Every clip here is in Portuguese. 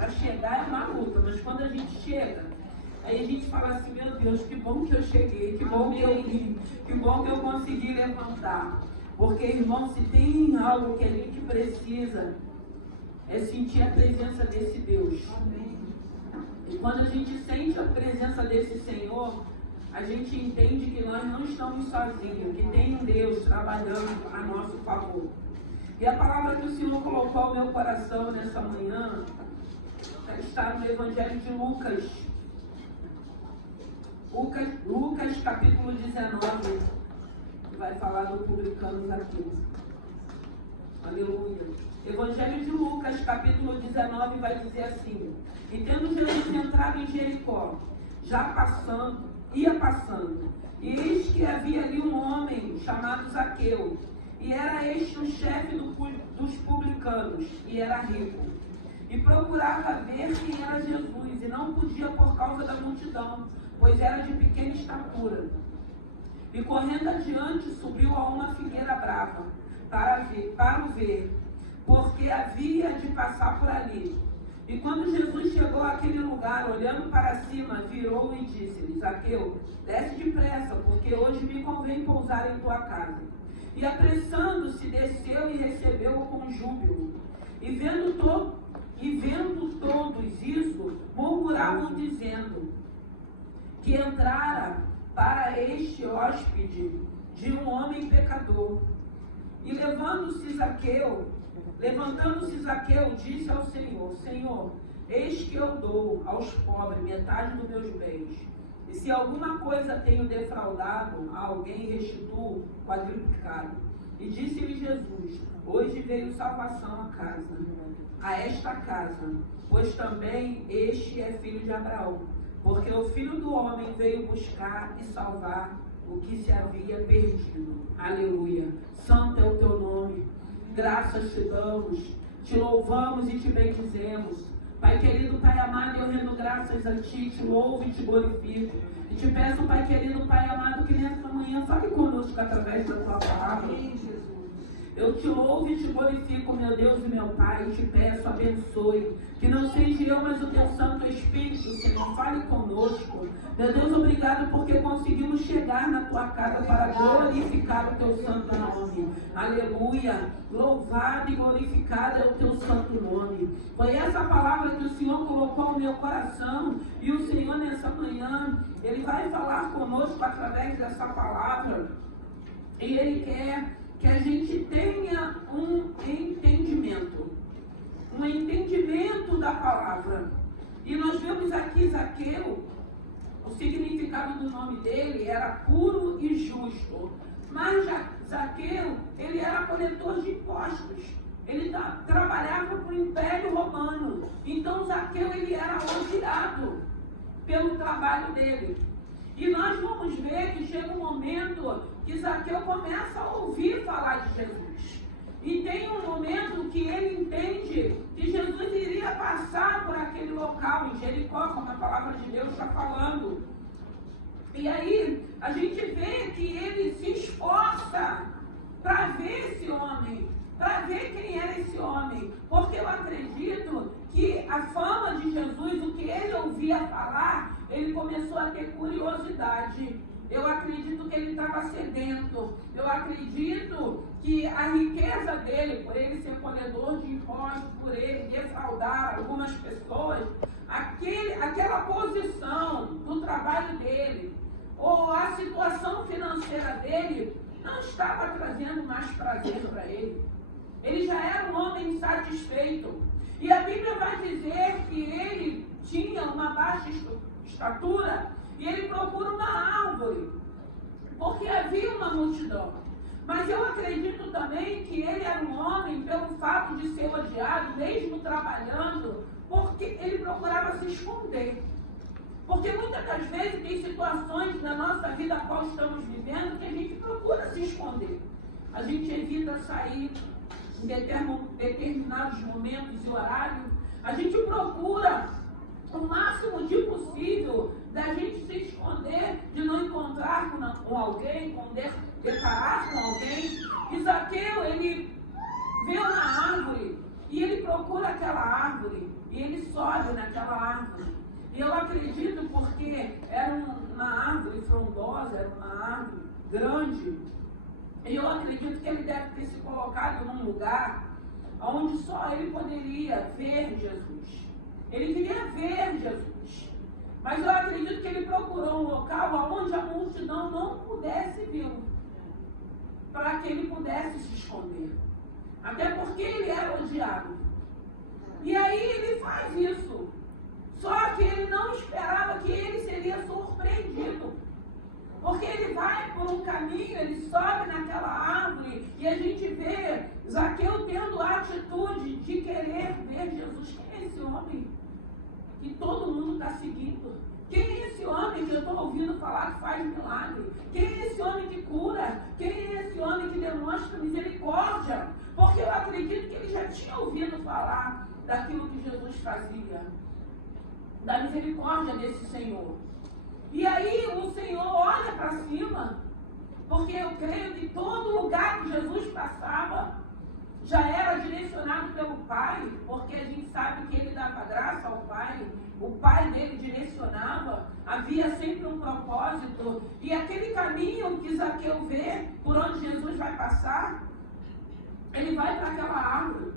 Para chegar é uma luta, mas quando a gente chega, aí a gente fala assim, meu Deus, que bom que eu cheguei, que bom que eu vim, que bom que eu consegui levantar. Porque, irmão, se tem algo que a gente precisa, é sentir a presença desse Deus. Amém. E quando a gente sente a presença desse Senhor, a gente entende que nós não estamos sozinhos, que tem um Deus trabalhando a nosso favor. E a palavra que o Senhor colocou ao meu coração nessa manhã está no Evangelho de Lucas. Lucas capítulo 19, que vai falar do publicanos aqui. Aleluia. Evangelho de Lucas capítulo 19 vai dizer assim: e tendo Jesus entrado em Jericó, ia passando, e eis que havia ali um homem chamado Zaqueu, e era este o chefe dos publicanos, e era rico. E procurava ver quem era Jesus, e não podia por causa da multidão, pois era de pequena estatura. E correndo adiante, subiu a uma figueira brava, para o ver, porque havia de passar por ali. E quando Jesus chegou àquele lugar, olhando para cima, virou e disse-lhe: Zaqueu, desce depressa, porque hoje me convém pousar em tua casa. E apressando-se, desceu e recebeu-o com júbilo. E vendo todos isso, murmuravam dizendo que entrara para este hóspede de um homem pecador. E levantando-se Zaqueu, disse ao Senhor: Senhor, eis que eu dou aos pobres metade dos meus bens. E se alguma coisa tenho defraudado a alguém, restituo quadruplicado. E disse-lhe Jesus: hoje veio salvação a esta casa, pois também este é filho de Abraão. Porque o Filho do Homem veio buscar e salvar o que se havia perdido. Aleluia. Santo é o teu nome. Graças te damos, te louvamos e te bendizemos. Pai querido, Pai amado, eu rendo graças a Ti, te louvo e te glorifico. E te peço, Pai querido, Pai amado, que nesta manhã fale conosco através da Tua palavra. Eu te louvo e te glorifico, meu Deus e meu Pai, e te peço, abençoe. Que não seja eu, mas o Teu Santo Espírito, Senhor, fale conosco. Meu Deus, obrigado porque conseguimos chegar na Tua casa para glorificar o Teu santo nome. Aleluia. Louvado e glorificado é o Teu santo nome. Foi essa palavra que o Senhor colocou no meu coração. E o Senhor, nessa manhã, Ele vai falar conosco através dessa palavra. E Ele quer que a gente tenha um entendimento da palavra. E nós vemos aqui Zaqueu, o significado do nome dele era puro e justo. Mas Zaqueu, ele era coletor de impostos. Ele trabalhava para o Império Romano. Então Zaqueu, ele era odiado pelo trabalho dele. E nós vamos ver que chega um momento que Zaqueu começa a ouvir falar de Jesus. E tem um momento que ele entende que Jesus iria passar por aquele local, em Jericó, como a palavra de Deus está falando. E aí a gente vê que ele se esforça para ver esse homem, para ver quem era esse homem. Porque eu acredito que a fama de Jesus, o que ele ouvia falar, ele começou a ter curiosidade. Eu acredito que ele estava sedento. Eu acredito que a riqueza dele, por ele ser colhedor de impostos, por ele defraudar algumas pessoas, aquela posição do trabalho dele, ou a situação financeira dele, não estava trazendo mais prazer para ele. Ele já era um homem insatisfeito. E a Bíblia vai dizer que ele tinha uma baixa estatura e ele procura uma árvore, porque havia uma multidão. Mas eu acredito também que ele era um homem, pelo fato de ser odiado, mesmo trabalhando, porque ele procurava se esconder. Porque muitas das vezes tem situações na nossa vida a qual estamos vivendo que a gente procura se esconder. A gente evita sair em determinados momentos e horários. A gente procura o máximo de possível da gente se esconder, de não encontrar com alguém, deparar com alguém. E Zaqueu, ele veio na árvore e ele procura aquela árvore e ele sobe naquela árvore. E eu acredito porque era uma árvore frondosa, era uma árvore grande. E eu acredito que ele deve ter se colocado num lugar onde só ele poderia ver Jesus. Ele queria ver Jesus. Mas eu acredito que ele procurou um local onde a multidão não pudesse vê-lo, para que ele pudesse se esconder. Até porque ele era odiado. E aí ele faz isso. Só que ele não esperava que ele seria surpreendido. Porque ele vai por um caminho, ele sobe naquela árvore e a gente vê Zaqueu tendo a atitude de querer ver Jesus. Quem é esse homem que todo mundo está seguindo? Quem é esse homem que eu estou ouvindo falar que faz milagre? Quem é esse homem que cura? Quem é esse homem que demonstra misericórdia? Porque eu acredito que ele já tinha ouvido falar daquilo que Jesus fazia, da misericórdia desse Senhor. E aí o Senhor olha para cima, porque eu creio que todo lugar que Jesus passava já era direcionado pelo Pai, porque a gente sabe que ele dava graça ao Pai, o Pai dele direcionava, havia sempre um propósito, e aquele caminho que Zaqueu vê, por onde Jesus vai passar, ele vai para aquela árvore,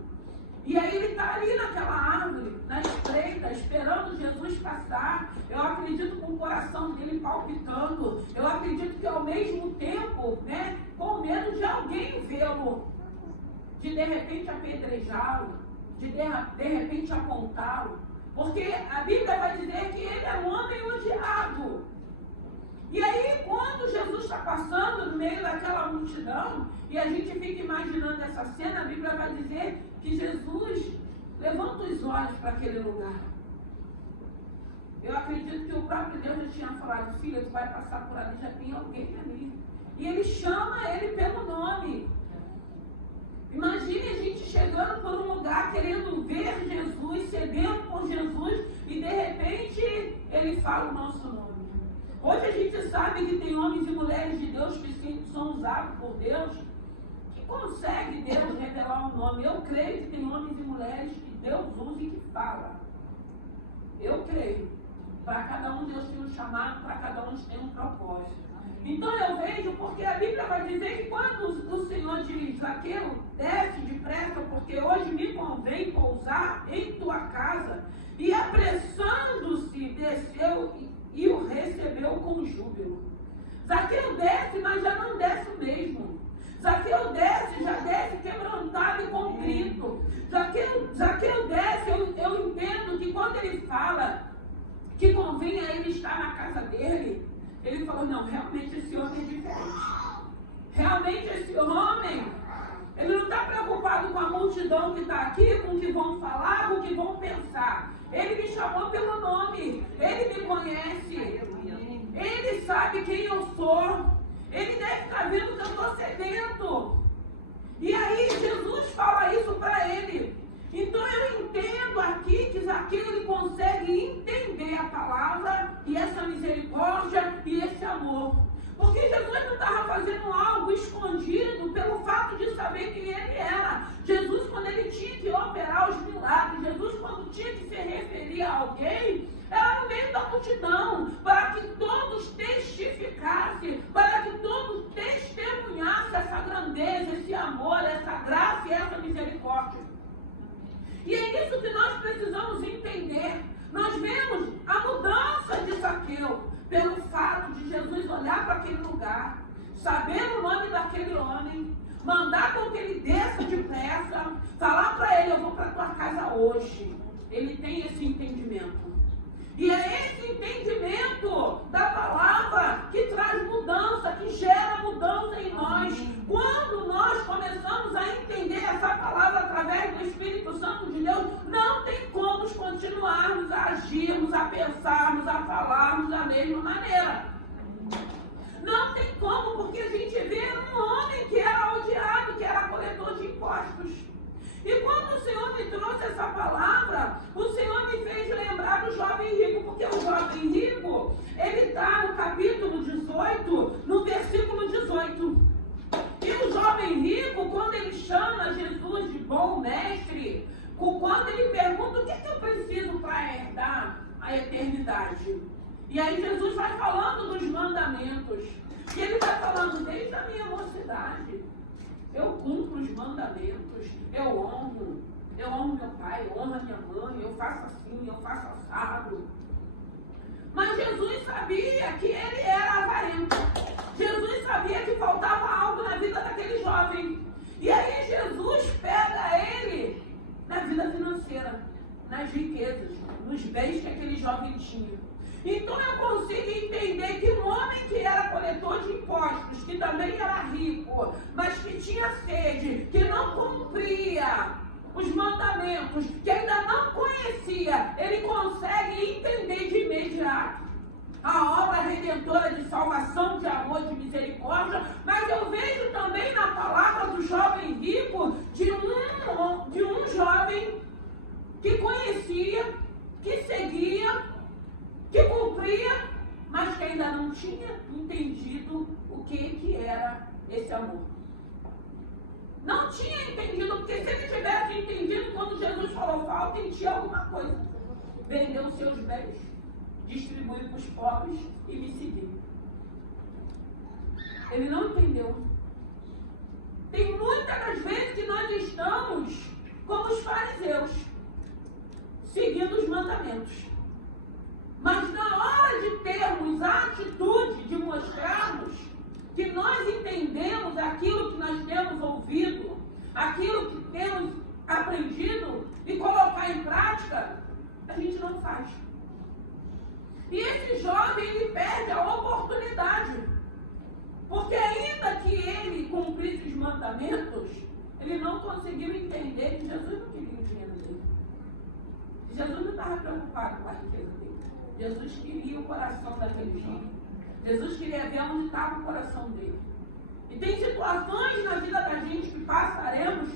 e aí ele está ali naquela árvore, na espreita, esperando Jesus passar. Eu acredito com o coração dele palpitando, eu acredito que ao mesmo tempo, né, com medo de alguém vê-lo, de repente apedrejá-lo, de repente apontá-lo, porque a Bíblia vai dizer que ele é um homem odiado. E aí, quando Jesus está passando no meio daquela multidão, e a gente fica imaginando essa cena, a Bíblia vai dizer que Jesus levanta os olhos para aquele lugar. Eu acredito que o próprio Deus já tinha falado: filha, tu vai passar por ali, já tem alguém ali. E ele chama ele pelo nome. Imagine a gente chegando por um lugar querendo ver Jesus, sedento por Jesus, e de repente ele fala o nosso nome. Hoje a gente sabe que tem homens e mulheres de Deus que são usados por Deus, que consegue Deus revelar um nome. Eu creio que tem homens e mulheres que Deus usa e que fala. Eu creio. Para cada um Deus tem um chamado, para cada um tem um propósito. Então eu vejo, porque a Bíblia vai dizer que quando o Senhor diz: Zaqueu, desce depressa, porque hoje me convém pousar em tua casa, e apressando-se desceu e o recebeu com júbilo. Zaqueu desce, mas já não desce mesmo. Zaqueu desce, já desce quebrantado e contrito. Zaqueu desce, eu entendo que quando ele fala que convém a ele estar na casa dele, ele falou: não, realmente esse homem é diferente. Realmente esse homem, ele não está preocupado com a multidão que está aqui, com o que vão falar, com o que vão pensar. Ele me chamou pelo nome, ele me conhece, ele sabe quem eu sou, ele deve estar vendo que eu estou sedento. E aí Jesus fala isso para ele. Então eu entendo aqui que Zaqueu ele consegue entender a palavra e essa misericórdia e esse amor. Porque Jesus não estava fazendo algo escondido pelo fato de saber quem ele era. Jesus, quando ele tinha que operar os milagres, Jesus, quando tinha que se referir a alguém, era no meio da multidão, para que todos testificassem, para que todos testemunhassem essa grandeza, esse amor, essa graça e essa misericórdia. E é isso que nós precisamos entender. Nós vemos a mudança de Zaqueu pelo fato de Jesus olhar para aquele lugar, saber o nome daquele homem, mandar com que ele desça depressa, falar para ele: eu vou para a tua casa hoje. Ele tem esse entendimento. E é esse entendimento da palavra que traz mudança, que gera mudança em nós. Quando nós começamos a entender essa palavra através do Espírito Santo de Deus, não tem como continuarmos a agirmos, a pensarmos, a falarmos da mesma maneira. Não tem como, porque a gente vê um homem que era odiado, que era coletor de impostos. E quando o Senhor me trouxe essa palavra, o Senhor me fez lembrar do jovem rico, porque o jovem rico, ele está no capítulo 18, no versículo 18. E o jovem rico, quando ele chama Jesus de bom mestre, quando ele pergunta: o que eu preciso para a eternidade. E aí Jesus vai falando dos mandamentos. E ele vai falando desde a minha mocidade. Eu cumpro os mandamentos, eu honro meu pai, eu honro a minha mãe, eu faço assim, eu faço assado. Mas Jesus sabia que ele era avarento. Jesus sabia que faltava algo na vida daquele jovem. E aí Jesus pega ele na vida financeira, nas riquezas, nos bens que aquele jovem tinha. Então eu consigo entender que um homem que era coletor de impostos, que também era rico, mas que tinha sede, que não cumpria os mandamentos, que ainda não conhecia, ele consegue entender de imediato a obra redentora de salvação, de amor, de misericórdia. Mas eu vejo também na palavra do jovem rico de um jovem que conhecia, que seguia, que cumpria, mas que ainda não tinha entendido o que era esse amor. Não tinha entendido, porque se ele tivesse entendido quando Jesus falou falta, ele tinha alguma coisa. Vendeu os seus bens, distribuiu para os pobres e me seguiu. Ele não entendeu. Tem muitas das vezes que nós estamos como os fariseus, seguindo os mandamentos. Mas na hora de termos a atitude de mostrarmos que nós entendemos aquilo que nós temos ouvido, aquilo que temos aprendido e colocar em prática, a gente não faz. E esse jovem, ele perde a oportunidade. Porque ainda que ele cumprisse os mandamentos, ele não conseguiu entender que Jesus não queria o dinheiro dele. Jesus não estava preocupado com a riqueza dele. Jesus queria o coração daquele jovem. Jesus queria ver onde estava o coração dele. E tem situações na vida da gente que passaremos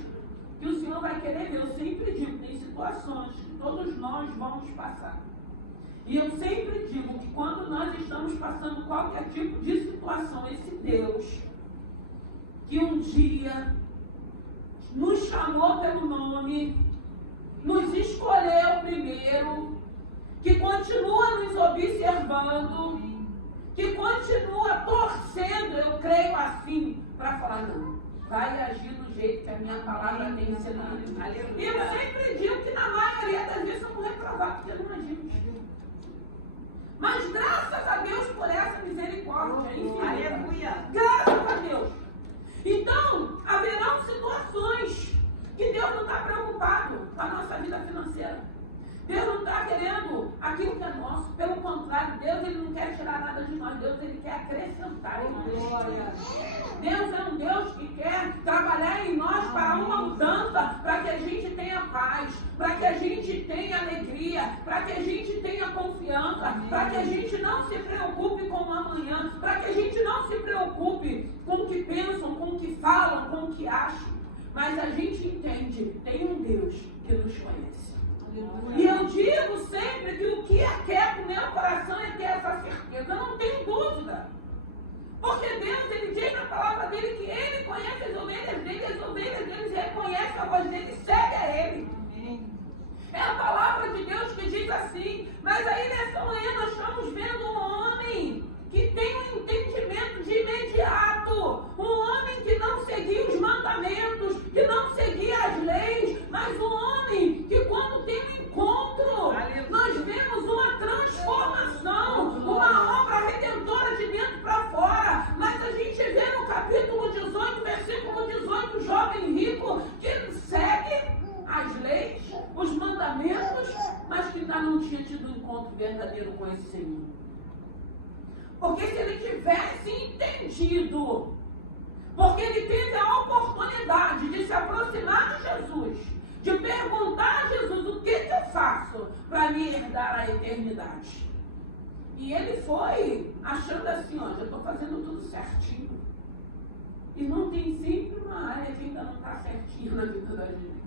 que o Senhor vai querer ver. Eu sempre digo, tem situações que todos nós vamos passar. E eu sempre digo que quando nós estamos passando qualquer tipo de situação, esse Deus que um dia nos chamou pelo nome, nos escolheu primeiro, que continua nos observando, que continua torcendo, eu creio assim, para falar, não, vai agir do jeito que a minha palavra tem ensinado. E eu sempre digo que na maioria das vezes eu vou reprovar, porque não agimos. Mas graças a Deus por essa misericórdia infinita. Aleluia. Graças a Deus. Então, haverão situações que Deus não está preocupado com a nossa vida financeira. Deus não está querendo aquilo que é nosso. Pelo contrário, Deus ele não quer tirar nada de nós. Deus ele quer acrescentar em nós. Deus é um Deus que quer trabalhar em nós para uma mudança, para que a gente tenha paz, para que a gente tenha alegria, para que a gente tenha confiança, para que a gente não se preocupe com o amanhã, para que a gente não se preocupe com o que pensam, com o que falam, com o que acham. Mas a gente entende, tem um Deus que nos conhece. E eu digo sempre que o que aquece o meu coração é ter essa certeza. Eu não tenho dúvida. Porque Deus, ele diz na palavra dele que ele conhece as ovelhas dele reconhecem a voz dele e segue a ele. É a palavra de Deus que diz assim. Mas aí nessa manhã nós estamos vendo um homem que tem um entendimento de imediato. Um homem que não seguia os mandamentos, que não seguia as leis, mas um homem que quando tem um encontro, nós vemos uma transformação, uma obra redentora de dentro para fora. Mas a gente vê no capítulo 18, versículo 18, o jovem rico que segue as leis, os mandamentos, mas que ainda não tinha tido um encontro verdadeiro com esse Senhor. Porque se ele tivesse entendido, porque ele teve a oportunidade de se aproximar de Jesus, de perguntar a Jesus o que eu faço para me herdar a eternidade. E ele foi achando assim, ó, já estou fazendo tudo certinho. Irmão, tem sempre uma área que ainda não está certinha na vida da gente.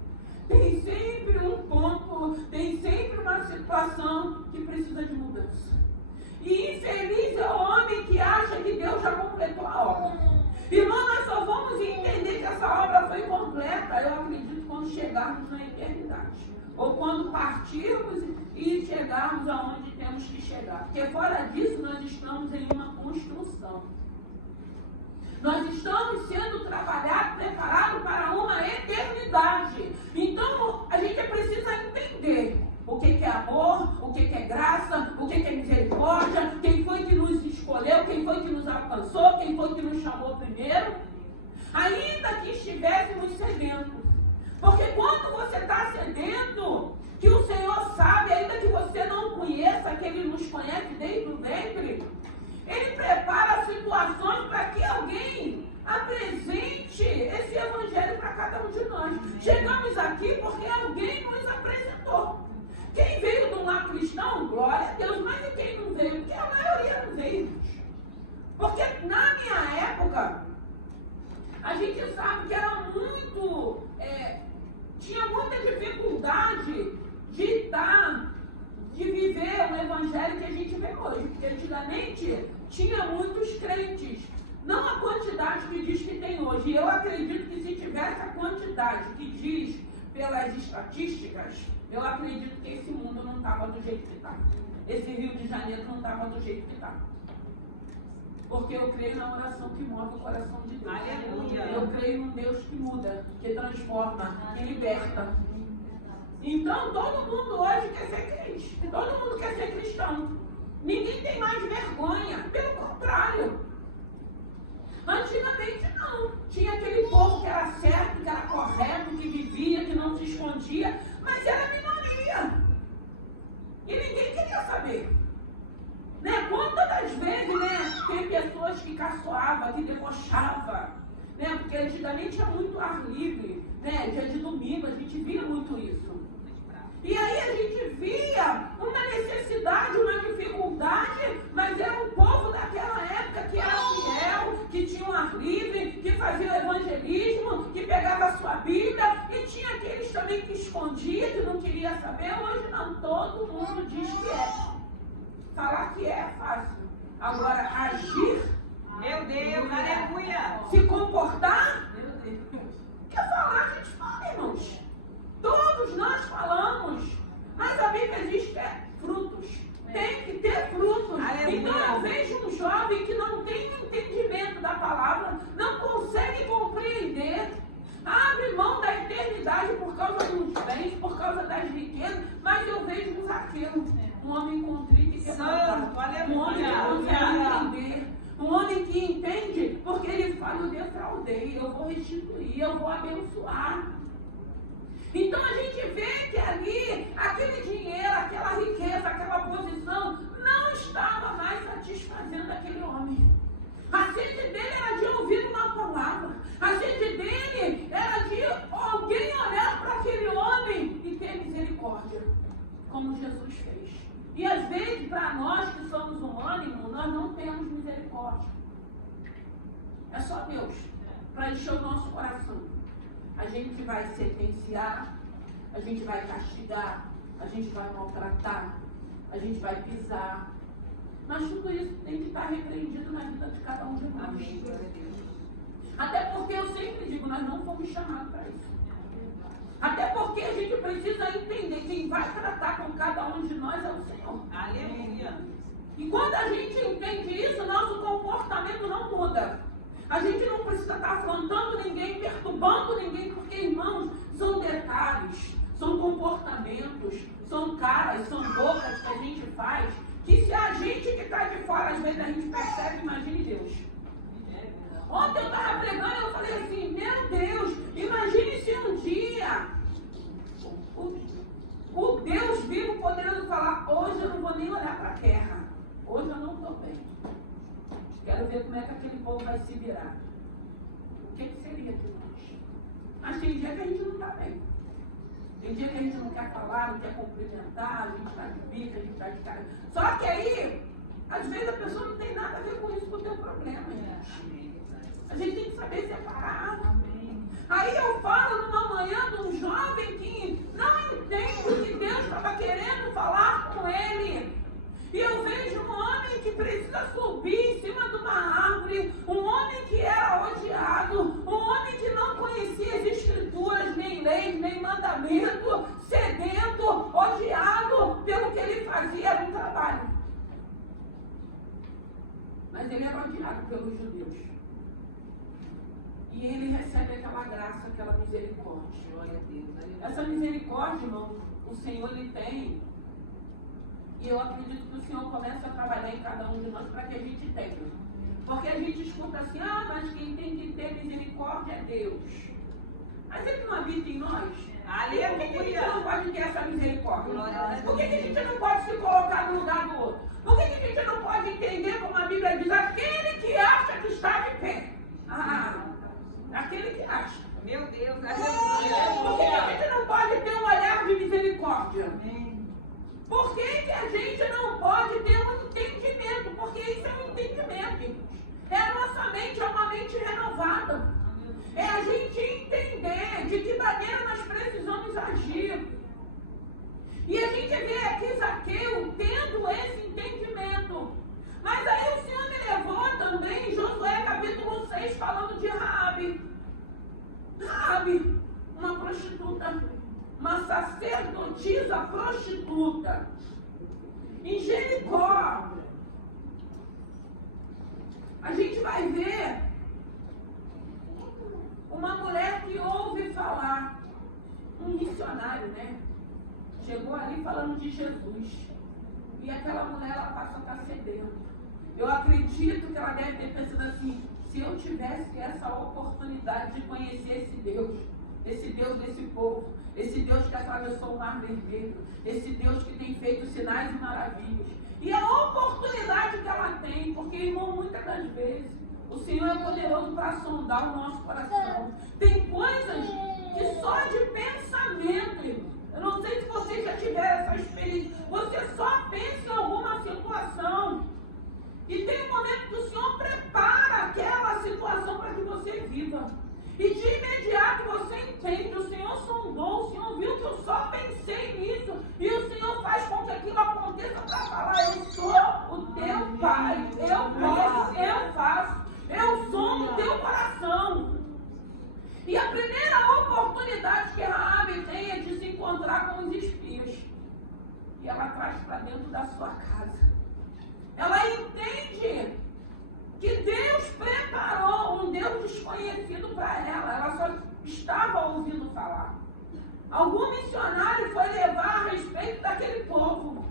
Tem sempre um ponto, tem sempre uma situação que precisa de mudança. E infeliz é o homem que acha que Deus já completou a obra. Irmão, nós só vamos entender que essa obra foi completa, eu acredito, quando chegarmos na eternidade. Ou quando partirmos e chegarmos aonde chegar. Porque fora disso, nós estamos em uma construção. Nós estamos sendo trabalhados, preparados para uma eternidade. Então, a gente precisa entender o que é amor, o que é graça, o que é misericórdia, quem foi que nos escolheu, quem foi que nos alcançou, quem foi que nos chamou primeiro. Ainda que estivéssemos sedentos. Porque quando você está sedento, que o Senhor sabe, ainda que você não conheça, que Ele nos conhece desde o ventre, Ele prepara situações para que alguém apresente esse evangelho para cada um de nós. Chegamos aqui porque alguém nos apresentou. Quem veio de um lar cristão, glória a Deus, mas e quem não veio? Porque a maioria não veio. Porque na minha época, a gente sabe que era muito, tinha muita dificuldade de viver o evangelho que a gente vê hoje. Porque antigamente tinha muitos crentes, não a quantidade que diz que tem hoje. Eu acredito que se tivesse a quantidade que diz pelas estatísticas, eu acredito que esse mundo não estava do jeito que está. Esse Rio de Janeiro não estava do jeito que está. Porque eu creio na oração que move o coração de Deus. Aleluia. Eu creio num Deus que muda, que transforma, que liberta. Então todo mundo hoje quer ser crente. Todo mundo quer ser cristão. Ninguém tem mais vergonha. Pelo contrário. Antigamente não. Tinha aquele povo que era certo, que era correto, que vivia, que não se escondia. Mas era minoria. E ninguém queria saber. Né? Quantas das vezes, né, tem pessoas que caçoavam, que debochavam, né? Porque antigamente tinha muito ar livre, né? Dia de domingo a gente via muito isso. E aí a gente via uma necessidade, uma dificuldade, mas era um povo daquela época que era fiel, que tinha um ar livre, que fazia o evangelismo, que pegava a sua Bíblia, e tinha aqueles também que escondia, que não queria saber. Hoje não, todo mundo diz que é. Falar que é fácil. Agora, agir, meu Deus, aleluia. Se comportar, meu Deus. Quer falar, a gente fala, irmãos. Todos nós falamos. Mas a Bíblia diz que é frutos. Tem que ter frutos. Aleluia. Então eu vejo um jovem que não tem entendimento da palavra, não consegue compreender, abre mão da eternidade por causa dos bens, por causa das riquezas, mas eu vejo um Zaqueu, um homem contrito e quebrantado, um homem que consegue entender, um homem que entende, porque ele fala: eu defraudei, eu vou restituir, eu vou abençoar. Então a gente vê que ali, aquele dinheiro, aquela riqueza, aquela posição, não estava mais satisfazendo aquele homem. A sede dele era de ouvir uma palavra. A sede dele era de alguém olhar para aquele homem e ter misericórdia, como Jesus fez. E às vezes, para nós que somos humanos, nós não temos misericórdia. É só Deus, para encher o nosso coração. A gente vai sentenciar, a gente vai castigar, a gente vai maltratar, a gente vai pisar. Mas tudo isso tem que estar repreendido na vida de cada um de nós. Amém. Até porque eu sempre digo, nós não fomos chamados para isso. Até porque a gente precisa entender, quem vai tratar com cada um de nós é o Senhor. Aleluia. E quando a gente entende isso, nosso comportamento não muda. A gente não precisa estar afrontando ninguém, perturbando ninguém, porque, irmãos, são detalhes, são comportamentos, são caras, são bocas que a gente faz, que se a gente que está de fora, às vezes a gente percebe, imagine Deus. Ontem eu estava pregando e eu falei assim: meu Deus, imagine se um dia o Deus vivo poderoso falar: hoje eu não vou nem olhar para a terra, hoje eu não estou bem. Quero ver como é que aquele povo vai se virar. O que seria de nós? Mas tem dia que a gente não está bem. Tem dia que a gente não quer falar, não quer cumprimentar, a gente está de bico, a gente está de cara. Só que aí, às vezes a pessoa não tem nada a ver com isso, com o teu problema, gente. A gente tem que saber separar. Aí eu falo numa manhã de um jovem que não entende o que Deus estava querendo falar com ele. E eu vejo um homem que precisa subir em cima de uma árvore, um homem que era odiado, um homem que não conhecia as escrituras, nem leis, nem mandamento, sedento, odiado pelo que ele fazia no trabalho. mas ele era odiado pelos judeus. E ele recebe aquela graça, aquela misericórdia. Glória a Deus. Essa misericórdia, irmão, o Senhor lhe tem. E eu acredito que o Senhor começa a trabalhar em cada um de nós para que a gente tenha. Porque a gente escuta assim, mas quem tem que ter misericórdia é Deus. Mas ele não habita em nós. Aleluia. Por que a gente não pode ter essa misericórdia? Glória a Deus. Por que a gente não pode se colocar no lugar do outro? Por que a gente não pode entender, como a Bíblia diz, aquele que acha que está de pé? Aquele que acha. Meu Deus, Por que a gente não pode ter um olhar de misericórdia? Por que a gente não pode ter um entendimento? Porque isso é um entendimento, irmãos. É a nossa mente, é uma mente renovada. É a gente entender de que maneira nós precisamos agir. E a gente vê aqui Zaqueu tendo esse entendimento. Mas aí o Senhor me levou também em Josué capítulo 6, falando de Raabe. Raabe, uma prostituta, uma sacerdotisa prostituta. Em Jericó, a gente vai ver uma mulher que ouve falar, um missionário, né? Chegou ali falando de Jesus. E aquela mulher, ela passa a estar sedenta. Eu acredito que ela deve ter pensado assim, se eu tivesse essa oportunidade de conhecer esse Deus desse povo, esse Deus que atravessou o Mar Vermelho, esse Deus que tem feito sinais e maravilhas. E a oportunidade que ela tem, porque, irmão, muitas das vezes, o Senhor é poderoso para sondar o nosso coração. Tem coisas que só de pensamento, irmão. Eu não sei se vocês já tiveram essa experiência. Você só pensa em alguma situação. E tem um momento que o Senhor prepara aquela situação para que você viva. E de imediato você entende, o Senhor sondou, o Senhor viu que eu só pensei nisso. E o Senhor faz com que aquilo aconteça para falar, eu sou o teu Pai, eu posso, eu faço, eu sou o teu coração. E a primeira oportunidade que Raabe tem é de se encontrar com os espias. E ela traz para dentro da sua casa. Ela entende que Deus preparou um Deus desconhecido para ela. Ela só estava ouvindo falar. Algum missionário foi levar a respeito daquele povo.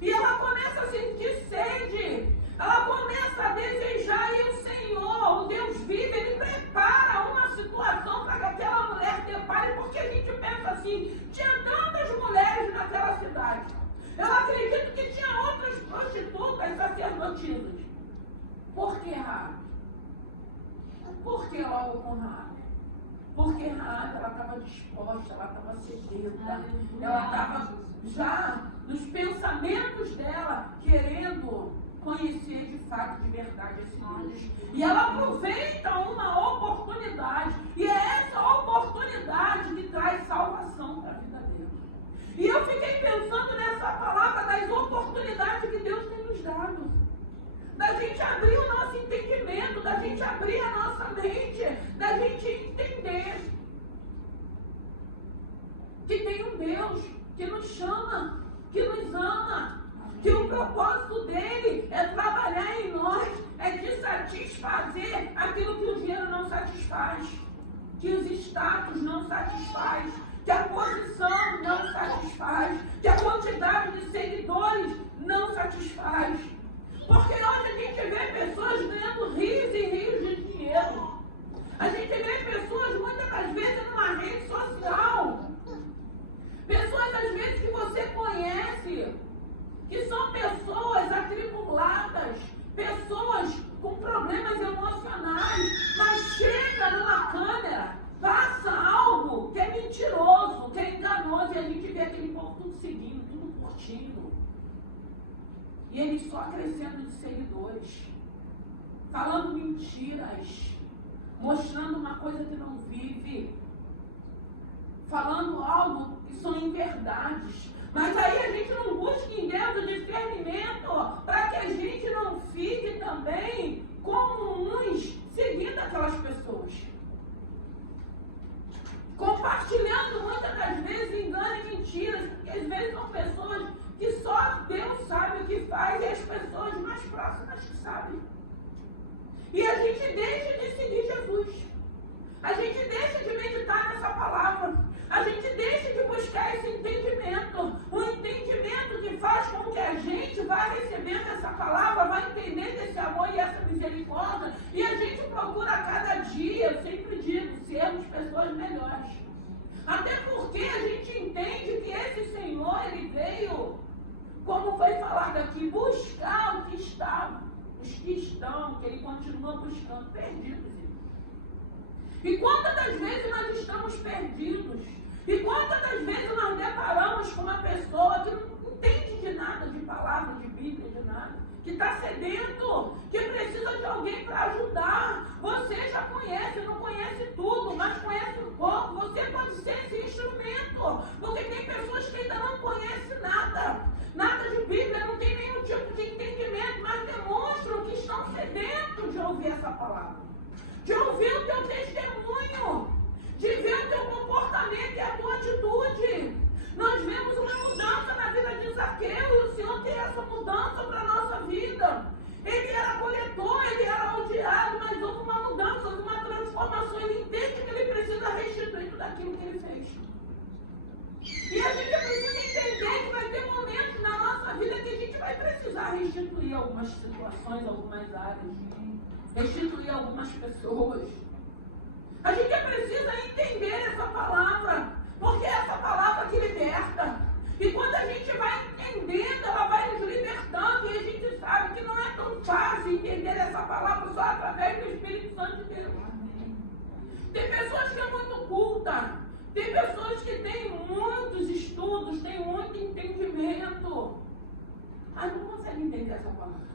E ela começa a sentir sede. Ela começa a desejar. E o Senhor, o Deus vivo, Ele prepara uma situação para que aquela mulher depare. Porque a gente pensa assim, tinha tantas mulheres naquela cidade. Eu acredito que tinha outras prostitutas sacerdotisas. Por que Raabe? Por que ela orou com Raabe? Porque Raabe, ela estava disposta, ela estava sedenta, ela estava já nos pensamentos dela querendo conhecer de fato, de verdade esse Deus. E ela aproveita uma oportunidade, e é essa oportunidade que traz salvação para a vida dela. E eu fiquei pensando nessa palavra das oportunidades que Deus tem nos dado. Da gente abrir o nosso entendimento, da gente abrir a nossa mente, da gente entender que tem um Deus que nos chama, que nos ama, que o propósito dele é trabalhar em nós, é de satisfazer aquilo que o dinheiro não satisfaz, que os status não satisfaz, que a posição não satisfaz, que a quantidade de seguidores não satisfaz. Porque hoje a gente vê pessoas ganhando rios e rios de dinheiro. A gente vê pessoas muitas das vezes numa rede social. Pessoas às vezes que você conhece, que são pessoas atribuladas, pessoas com problemas emocionais, mas chega numa câmera, passa algo que é mentiroso, que é enganoso, e a gente vê aquele povo tudo seguindo, tudo curtindo. E eles só crescendo de seguidores, falando mentiras, mostrando uma coisa que não vive, falando algo que são inverdades. Mas aí a gente não busca em Deus o discernimento para que a gente não fique também como uns seguindo aquelas pessoas. Compartilhando muitas das vezes engano e mentiras, porque às vezes são pessoas que só Deus sabe o que faz e as pessoas mais próximas que sabem. E a gente deixa de seguir Jesus. A gente deixa de meditar nessa palavra. A gente deixa de buscar esse entendimento. Um entendimento que faz com que a gente vá recebendo essa palavra, vá entendendo esse amor e essa misericórdia. E a gente procura a cada dia, eu sempre digo, sermos pessoas melhores. Até porque a gente entende que esse Senhor, Ele veio, como foi falado aqui, buscar o que estava. Os que estão, que Ele continua buscando, perdidos. E quantas das vezes nós estamos perdidos? E quantas das vezes nós deparamos com uma pessoa que não entende de nada, de palavra, de Bíblia, de nada, que está sedento, que precisa de alguém para ajudar. Você já conhece, não conhece tudo, mas conhece um pouco. Você pode ser esse instrumento, porque tem pessoas que ainda não conhecem nada, nada de Bíblia, não tem nenhum tipo de entendimento, mas demonstram que estão sedentos de ouvir essa palavra. De ouvir o teu testemunho, de ver o teu comportamento e a tua atitude. Nós vemos uma mudança na vida de Zaqueu e o Senhor tem essa mudança para a nossa vida. Ele era coletor, ele era odiado, mas houve uma mudança, houve uma transformação. Ele entende que ele precisa restituir tudo aquilo que ele fez. E a gente precisa entender que vai ter momentos na nossa vida que a gente vai precisar restituir algumas situações, algumas áreas, restituir algumas pessoas. A gente precisa entender essa palavra, porque é essa palavra que liberta. E quando a gente vai entendendo, ela vai nos libertando, e a gente sabe que não é tão fácil entender essa palavra só através do Espírito Santo de Deus. Tem pessoas que é muito culta, tem pessoas que têm muitos estudos, têm muito entendimento, mas não conseguem entender essa palavra.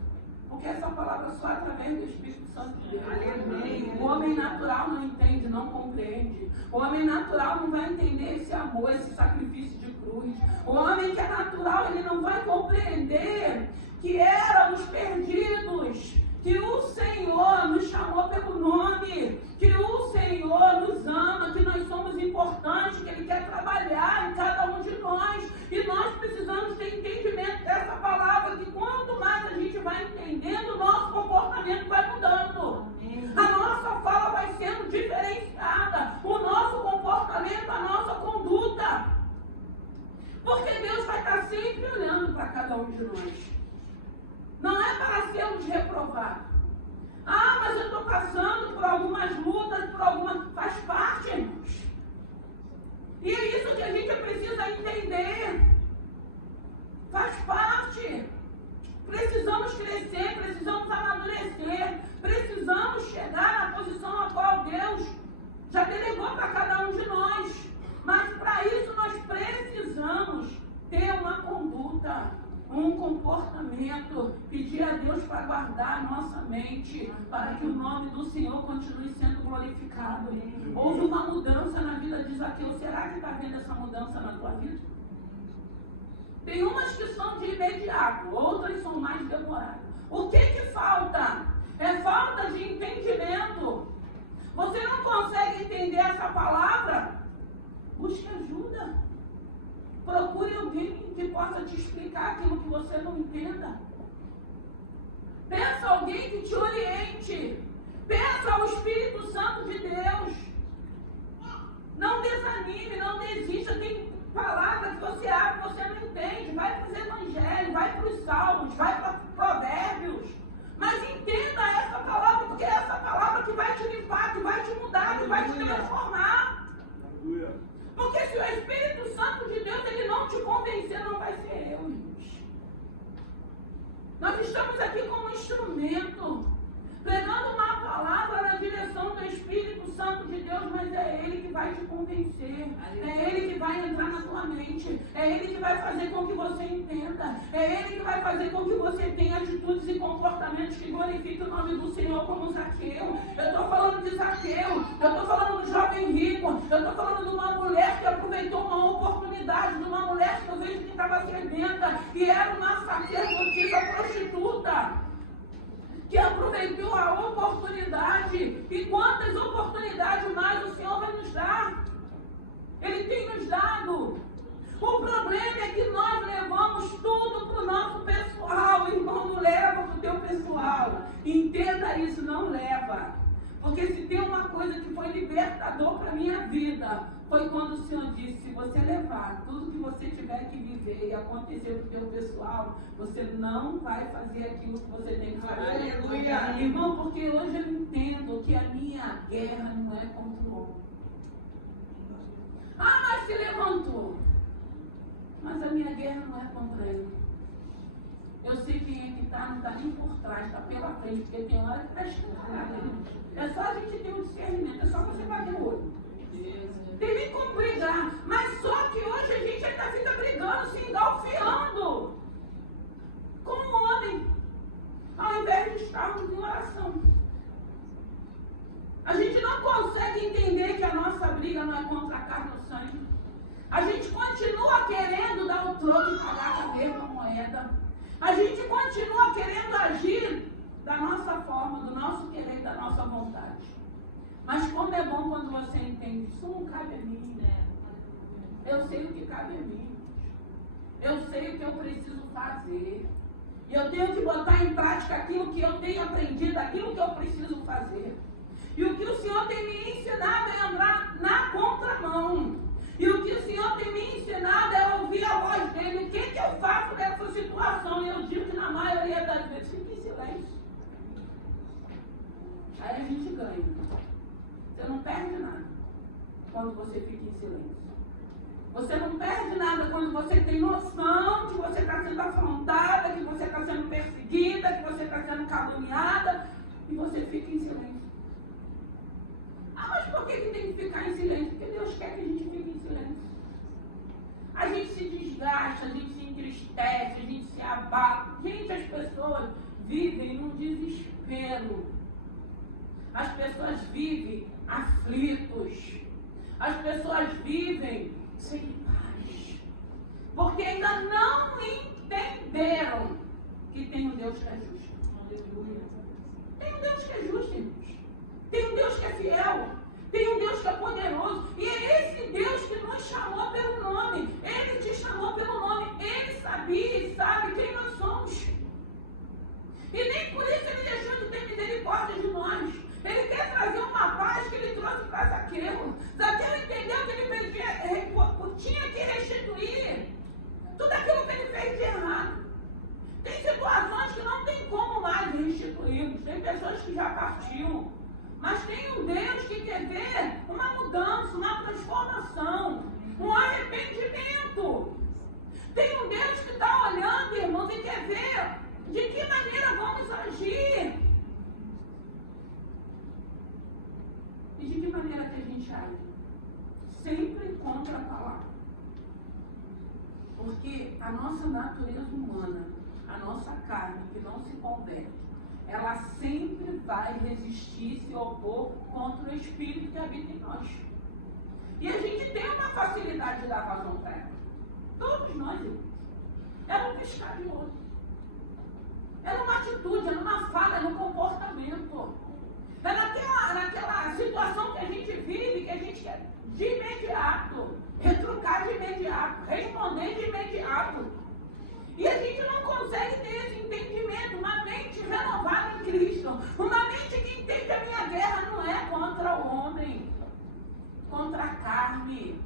Porque essa palavra só através do Espírito Santo de Deus. O homem natural não entende, não compreende. O homem natural não vai entender esse amor, esse sacrifício de cruz. O homem que é natural, ele não vai compreender que éramos perdidos, que o Senhor nos chamou pelo nome, que o Senhor nos ama, que nós somos importantes, que Ele quer trabalhar em cada um de nós. E nós precisamos ter entendimento dessa palavra, que quanto mais a gente vai entendendo, o nosso comportamento vai mudando. A nossa fala vai sendo diferenciada, o nosso comportamento, a nossa conduta. Porque Deus vai estar sempre olhando para cada um de nós. Não é para sermos reprovados. Ah, mas eu estou passando por algumas lutas, por algumas... Faz parte, irmãos. E é isso que a gente precisa entender. Faz parte. Precisamos crescer, precisamos amadurecer, precisamos chegar na posição a qual Deus já delegou para cada um de nós. Mas para isso nós precisamos ter uma conduta, um comportamento, pedir a Deus para guardar a nossa mente, para que o nome do Senhor continue sendo glorificado. Houve uma mudança na vida de Zaqueu. Será que está vendo essa mudança na tua vida? Tem umas que são de imediato, outras são mais demoradas. O que falta? É falta de entendimento. Você não consegue entender essa palavra? Busque ajuda. Procure alguém que possa te explicar aquilo que você não entenda. Peça alguém que te oriente. Peça ao Espírito Santo de Deus. Não desanime, não desista. Tem palavras que você abre e você não entende. Vai para os evangelhos, vai para os salmos, vai para provérbios. Mas entenda essa palavra, porque é essa palavra que vai te limpar, que vai te mudar, que vai te transformar. Porque se o Espírito Santo de Deus ele não te convencer, não vai ser eu, irmãos. Nós estamos aqui como instrumento, pregando uma palavra na direção do Espírito Santo de Deus, mas é Ele que vai te convencer, é Ele que vai entrar na tua mente, é Ele que vai fazer com que você entenda, é Ele que vai fazer com que você tenha atitudes e comportamentos que glorifiquem o nome do Senhor, como Zaqueu. Eu estou falando de Zaqueu, eu estou falando do jovem rico, eu estou falando de uma mulher que aproveitou uma oportunidade, de uma mulher que eu vejo que estava sedenta e era uma sacerdotisa prostituta, que aproveitou a oportunidade. E quantas oportunidades mais o Senhor vai nos dar? Ele tem nos dado. O problema é que nós levamos tudo para o nosso pessoal. Irmão, não leva para o teu pessoal. Entenda isso, não leva. Porque se tem uma coisa que foi libertador para a minha vida, foi quando o Senhor disse, se você levar tudo que você tiver que viver e acontecer com o teu pessoal, você não vai fazer aquilo que você tem que fazer. Aleluia. Irmão, porque hoje eu entendo que a minha guerra não é contra o homem. Ah, mas se levantou. Mas a minha guerra não é contra ele. Eu sei quem é que está, não está nem por trás, está pela frente, porque tem hora que está escancarado. É só a gente ter um discernimento, é só você bater o olho. Tem nem como brigar, mas só que hoje a gente ainda fica brigando, se engalfiando com o homem, ao invés de estarmos em oração. A gente não consegue entender que a nossa briga não é contra a carne ou sangue. A gente continua querendo dar o troco e pagar a mesma moeda. A gente continua querendo agir da nossa forma, do nosso querer, da nossa vontade. Mas como é bom quando você entende, isso não cabe a mim, né? Eu sei o que cabe a mim. Eu sei o que eu preciso fazer. E eu tenho que botar em prática aquilo que eu tenho aprendido, aquilo que eu preciso fazer. E o que o Senhor tem me ensinado é andar na contramão. E o que o Senhor tem me ensinado é ouvir a voz dele. O que eu faço nessa situação? E eu digo que na maioria das vezes fica em silêncio. Aí a gente ganha. Você não perde nada quando você fica em silêncio. Você não perde nada quando você tem noção que você está sendo afrontada, que você está sendo perseguida, que você está sendo caluniada e você fica em silêncio. Ah, mas por que tem que ficar em silêncio? Porque Deus quer que a gente fique em silêncio. A gente se desgasta, a gente se entristece, a gente se abate. Gente, as pessoas vivem num desespero. As pessoas vivem aflitos. As pessoas vivem sem paz. Porque ainda não entenderam que tem um Deus que é justo. Tem um Deus que é justo, irmãos. Tem um Deus que é fiel. Tem um Deus que é poderoso. E é esse Deus que nos chamou pelo nome. Ele te chamou pelo nome. Ele sabia e sabe quem nós somos. E nem por isso ele deixou de ter misericórdia de nós. Ele quer trazer uma paz que ele trouxe para Zaqueu. Zaqueu entendeu que ele tinha que restituir tudo aquilo que ele fez de errado. Tem situações que não tem como mais restituirmos. Tem pessoas que já partiram. Mas tem um Deus que quer ver uma mudança, uma transformação, um arrependimento. Tem um Deus que está olhando, irmãos, e quer ver de que maneira vamos agir. E de que maneira que a gente age? Sempre contra a palavra. Porque a nossa natureza humana, a nossa carne que não se converte, ela sempre vai resistir, se opor contra o Espírito que habita em nós. E a gente tem uma facilidade de dar razão para ela. Todos nós, irmãos. É um piscar de olho. É numa atitude, é numa fala, é no comportamento. É naquela situação que a gente vive, que a gente quer de imediato, retrucar de imediato, responder de imediato. E a gente não consegue ter esse entendimento, uma mente renovada em Cristo, uma mente que entende que a minha guerra não é contra o homem, contra a carne.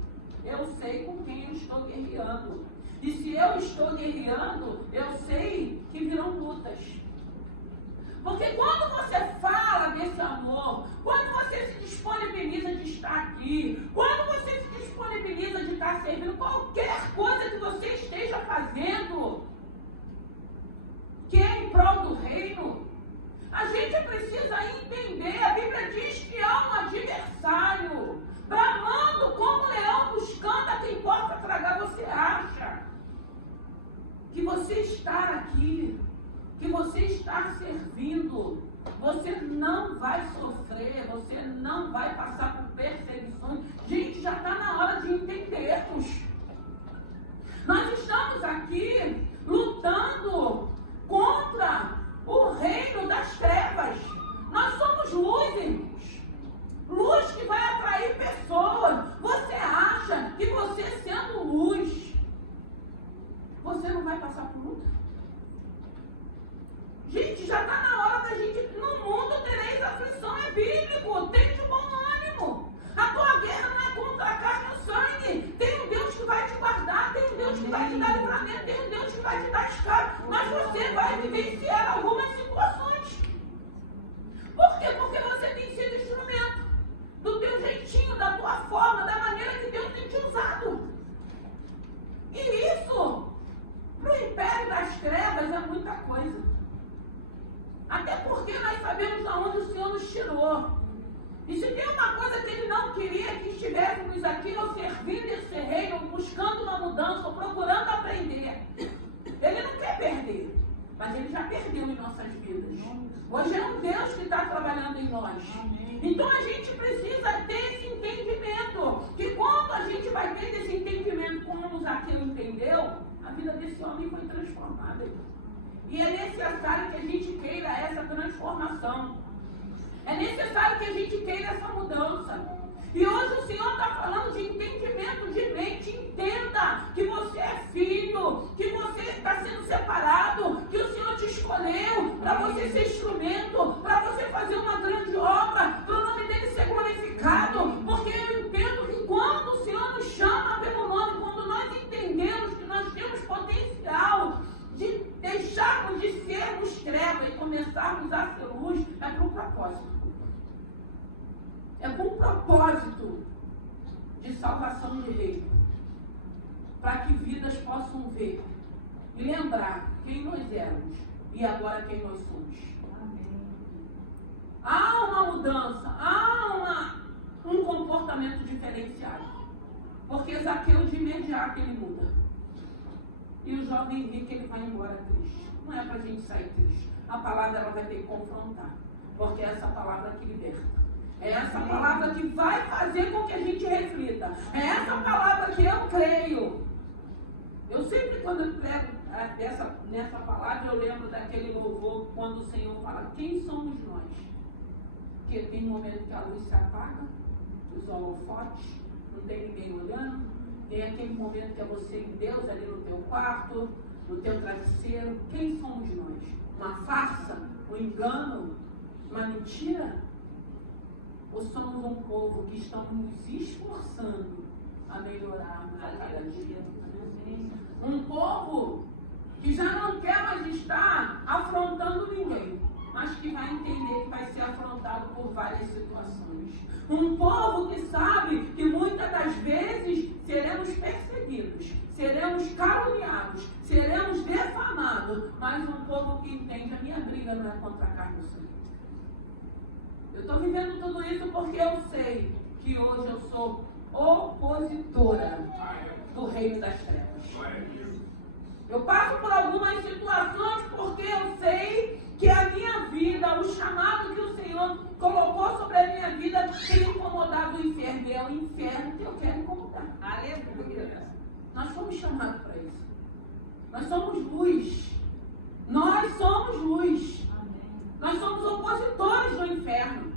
Eu sei com quem eu estou guerreando. E se eu estou guerreando, eu sei que virão lutas. Porque quando você fala desse amor, quando você se disponibiliza de estar aqui, quando você se disponibiliza de estar servindo, qualquer coisa que você esteja fazendo, que é em prol do reino, a gente precisa entender, a Bíblia diz que há um adversário, bramando como leão, buscando a quem possa tragar. Você acha que você estar aqui, que você está servindo, você não vai sofrer, você não vai passar por perseguições. Gente, já está na hora de entendermos. Nós estamos aqui lutando contra o reino das trevas. Nós somos luz, irmãos. Luz que vai atrair pessoas. Você acha que você sendo luz, você não vai passar por luta? Gente, já está na hora da gente... No mundo tereis aflição, é bíblico. prática, mas você vai vivenciar algumas situações. Por quê? Porque você tem sido instrumento do teu jeitinho, da tua forma, da maneira que Deus tem te usado. E isso, para o império das trevas, é muita coisa. Até porque nós sabemos de onde o Senhor nos tirou. E se tem uma coisa que Ele não queria que estivéssemos aqui, ou servindo esse reino, buscando uma mudança, ou procurando aprender. Ele não quer perder, mas Ele já perdeu em nossas vidas. Hoje é um Deus que está trabalhando em nós. Então a gente precisa ter esse entendimento, que quando a gente vai ter esse entendimento como Zaqueu entendeu, a vida desse homem foi transformada. E é necessário que a gente queira essa transformação. É necessário que a gente queira essa mudança. E hoje o Senhor está falando de entendimento de mente. Entenda que você é filho, que você está sendo separado, que o Senhor te escolheu para você ser instrumento, para você fazer uma grande obra, para o nome dele ser glorificado. Porque eu entendo que quando o Senhor nos chama pelo nome, quando nós entendemos que nós temos potencial de deixarmos de sermos trevas e começarmos a ser luz, é para um propósito. É com um propósito de salvação de reino, para que vidas possam ver e lembrar quem nós éramos e agora quem nós somos. Amém. Há uma mudança, há um comportamento diferenciado, porque Zaqueu de imediato ele muda. E o jovem rico ele vai embora triste. Não é para a gente sair triste. A palavra ela vai ter que confrontar, porque é essa palavra que liberta. É essa palavra que vai fazer com que a gente reflita. É essa palavra que eu creio. Eu sempre, quando eu prego nessa palavra, eu lembro daquele louvor, quando o Senhor fala, quem somos nós? Porque tem um momento que a luz se apaga, os holofotes, não tem ninguém olhando. Tem aquele momento que é você em Deus, ali no teu quarto, no teu travesseiro. Quem somos nós? Uma farsa? Um engano? Uma mentira? Ou somos um povo que estamos nos esforçando a melhorar a cada dia? Um povo que já não quer mais estar afrontando ninguém, mas que vai entender que vai ser afrontado por várias situações. Um povo que sabe que muitas das vezes seremos perseguidos, seremos caluniados, seremos defamados, mas um povo que entende a minha briga não é contra a carne e sangue. Eu estou vivendo tudo isso porque eu sei que hoje eu sou opositora do reino das trevas. Eu passo por algumas situações porque eu sei que a minha vida, o chamado que o Senhor colocou sobre a minha vida tem incomodado o inferno. E é o inferno que eu quero incomodar. Aleluia. Nós fomos chamados para isso. Nós somos luz. Nós somos luz. Nós somos opositores do inferno.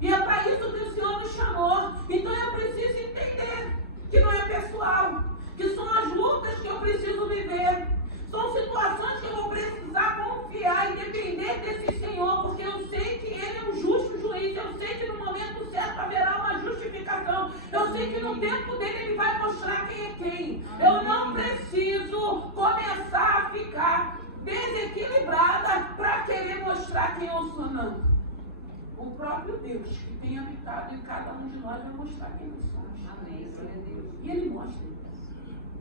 E é para isso que o Senhor nos chamou. Então eu preciso entender que não é pessoal, que são as lutas que eu preciso viver. São situações que eu vou precisar confiar e depender desse Senhor, porque eu sei que Ele é um justo juiz. Eu sei que no momento certo haverá uma justificação. Eu sei que no tempo dele Ele vai mostrar quem é quem. Eu não preciso começar a ficar desequilibrada para querer mostrar quem eu sou, não. O próprio Deus que tem habitado em cada um de nós vai mostrar quem nós somos. Amém. E Ele mostra.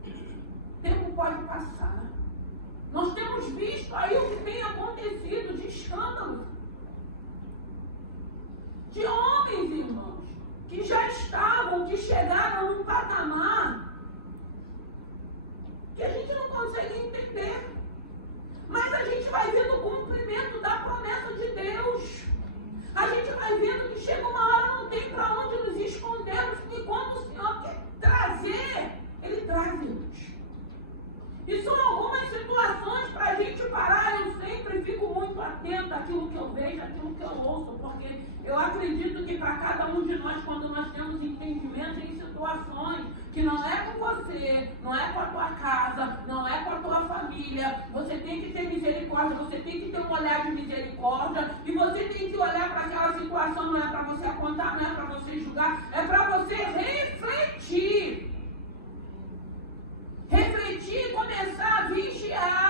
O tempo pode passar. Nós temos visto aí o que tem acontecido de escândalo. De homens, irmãos, que já estavam, que chegaram num patamar que a gente não consegue entender. Mas a gente vai vendo o cumprimento da promessa de Deus. A gente vai vendo que chega uma hora, não tem para onde nos escondermos, porque quando o Senhor quer trazer, Ele traz-nos. E são algumas situações para a gente parar. Eu sempre fico muito atenta àquilo que eu vejo, àquilo que eu ouço, porque eu acredito que para cada um de nós, quando nós temos entendimento em situações que não é com você, não é com a tua casa, não é com a tua família, você tem que ter misericórdia, você tem que ter um olhar de misericórdia, e você tem que olhar para aquela situação, não é para você apontar, não é para você julgar, é para você refletir. Refletir e começar a vigiar.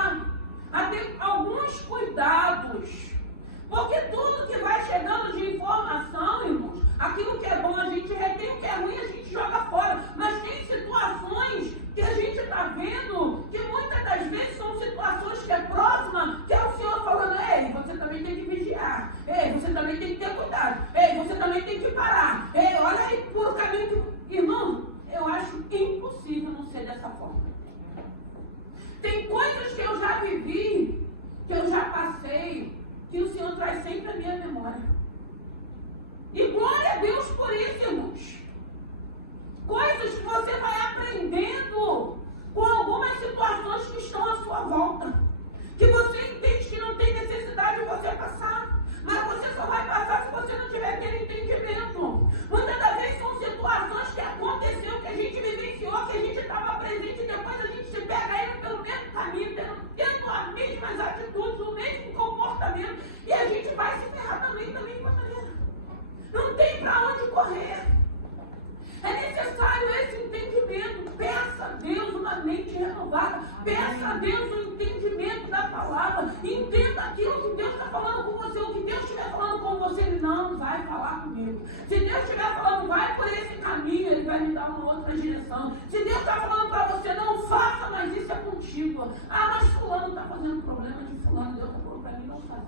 é próxima, que é o Senhor falando, ei, você também tem que vigiar. Ei, você também tem que ter cuidado. Ei, você também tem que parar. Ei, olha aí por o caminho que... Irmão, eu acho impossível não ser dessa forma. Tem coisas que eu já vivi, que eu já passei, que o Senhor traz sempre à minha memória. E glória a Deus por isso, irmãos. Coisas que você vai aprendendo com algumas situações que estão à sua volta. Que você entende que não tem necessidade de você passar. Mas você só vai passar se você não tiver aquele entendimento. Muitas das vezes são situações que aconteceu, que a gente vivenciou, que a gente estava presente e depois a gente se pega indo pelo mesmo caminho, tendo as mesmas atitudes, o mesmo comportamento. E a gente vai se ferrar também da mesma maneira. Não tem para onde correr. É necessário esse entendimento. Peça a Deus uma mente renovada. Peça a Deus um entendimento da palavra. Entenda aquilo que Deus está falando com você. O que Deus estiver falando com você, Ele não vai falar comigo. Se Deus estiver falando, vai por esse caminho, Ele vai me dar uma outra direção. Se Deus está falando para você, não faça, mas isso é contigo. Ah, mas fulano está fazendo problema de fulano. Deus falou para mim, não faça.